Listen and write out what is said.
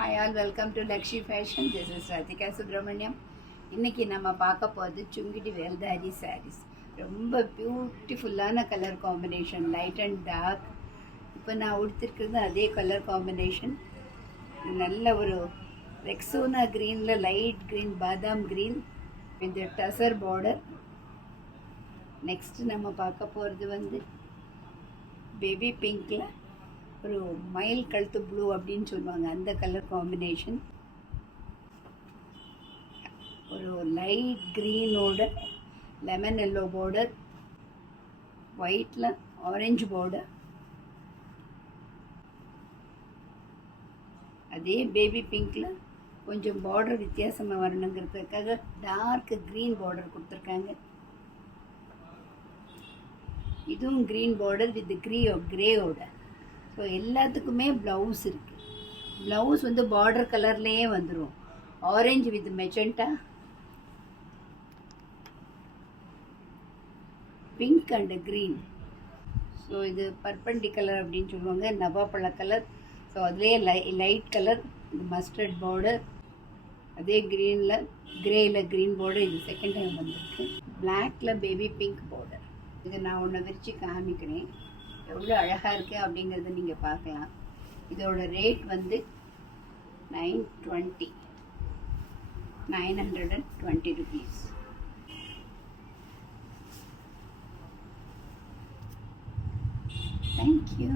Hi all, welcome to Lakshmi Fashion. This is Radhika Subramaniam. இன்னைக்கு நம்ம பார்க்க போகிறது சுங்கிடி வேல்தாரி சாரீஸ். ரொம்ப பியூட்டிஃபுல்லான colour combination, light and dark. இப்போ நான் உடுத்திருக்கிறது அதே கலர் காம்பினேஷன். நல்ல ஒரு ரெக்ஸோனா க்ரீனில் லைட் க்ரீன், பாதாம் க்ரீன் இந்த டசர் பார்டர். நெக்ஸ்ட்டு நம்ம பார்க்க போகிறது பேபி பிங்க்கில் ஒரு மயில் கழுத்து ப்ளூ அப்படின்னு சொல்லுவாங்க, அந்த கலர் காம்பினேஷன். ஒரு லைட் க்ரீனோட லெமன் எல்லோ பார்டர், ஒயிட்டில் ஆரஞ்சு பார்டர். அதே பேபி பிங்க்கில் கொஞ்சம் பார்டர் வித்தியாசமாக வரணுங்கிறதுக்காக டார்க் க்ரீன் பார்டர் கொடுத்துருக்காங்க. இதுவும் க்ரீன் பார்டர் வித் கிரேயோட. ஸோ எல்லாத்துக்குமே ப்ளவுஸ் இருக்குது. ப்ளவுஸ் பார்டர் கலர்லேயே வந்துடும், orange with magenta, pink and green. So இது பர்பண்டி கலர் அப்படின்னு சொல்லுவாங்க, நவாப்பழ கலர். ஸோ அதுலேயே லைட் கலர், இது மஸ்டர்ட் பார்டர். அதே க்ரீனில் க்ரேயில் க்ரீன் பார்டர், இது செகண்ட் டைம் வந்திருக்கு. பிளாக்ல பேபி பிங்க் பார்டர். இது நான் ஒன்று விரித்து காமிக்கிறேன், எவ்வளோ அழகாக இருக்குது அப்படிங்கிறத நீங்கள் பார்க்கலாம். இதோட ரேட் 920 rupees. Thank you.